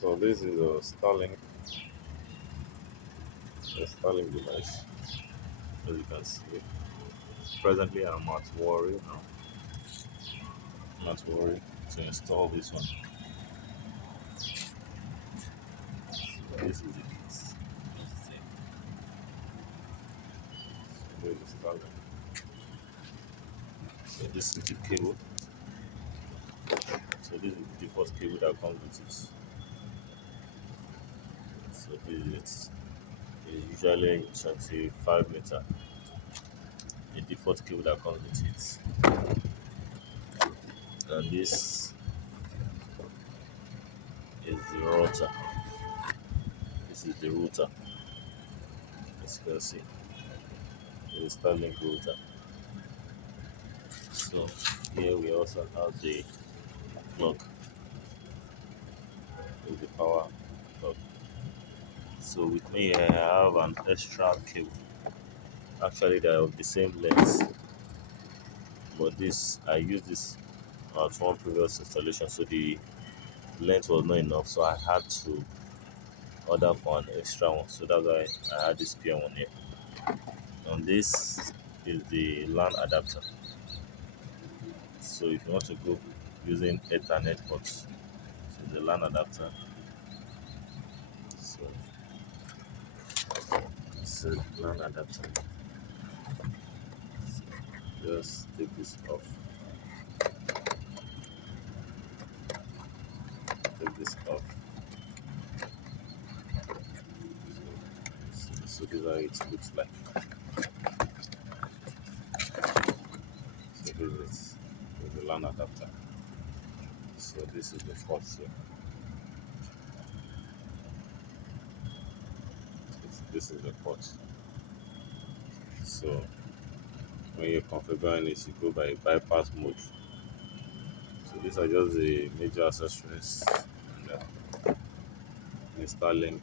So this is a Starlink device. As you can see, presently I'm at Warri now. I'm at Warri to install this one. So this is the kit. As you see, this is Starlink. So this is the cable. So this is the default cable that comes with it. So this is it. It's usually 25 meter. The default cable that comes with it. And this is the router. This is the router. As you can see, the Starlink router. So here we also have the plug with the power plug. So with me here I have an extra cable. Actually they are of the same length, but this I used this at one previous installation, so the length was not enough, so I had to order for an extra one. So that's why I had this spare one here. And this is the LAN adapter. So if you want to go using Ethernet ports, this is the LAN adapter. So this is LAN adapter. Just take this off. Take this off. So this is how it looks like. So this is the LAN adapter. So this is the port here. This is the port. So when you're configuring it, you go by bypass mode. So these are just the major accessories and the Starlink.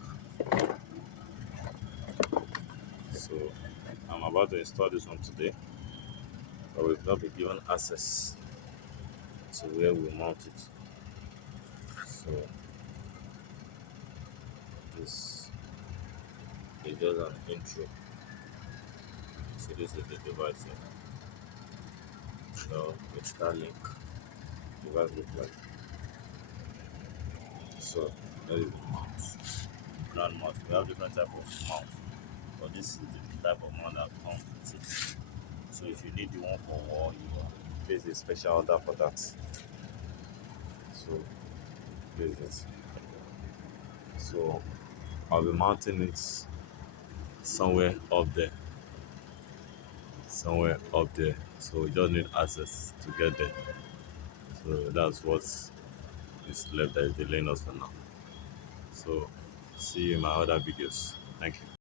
So I'm about to install this one today, but we've not been given access to where we mount it. So this is just an intro. So this is the device here. So with Starlink device looks like. So that is the mount. Ground mount. We have different type of mount, but this is the type of mount that comes with it. So if you need the one for wall, you place a special order for that. So place it. So I'll be mounting it somewhere up there. Somewhere up there. So we just need access to get there. So that's what is left that is delaying us for now. So see you in my other videos. Thank you.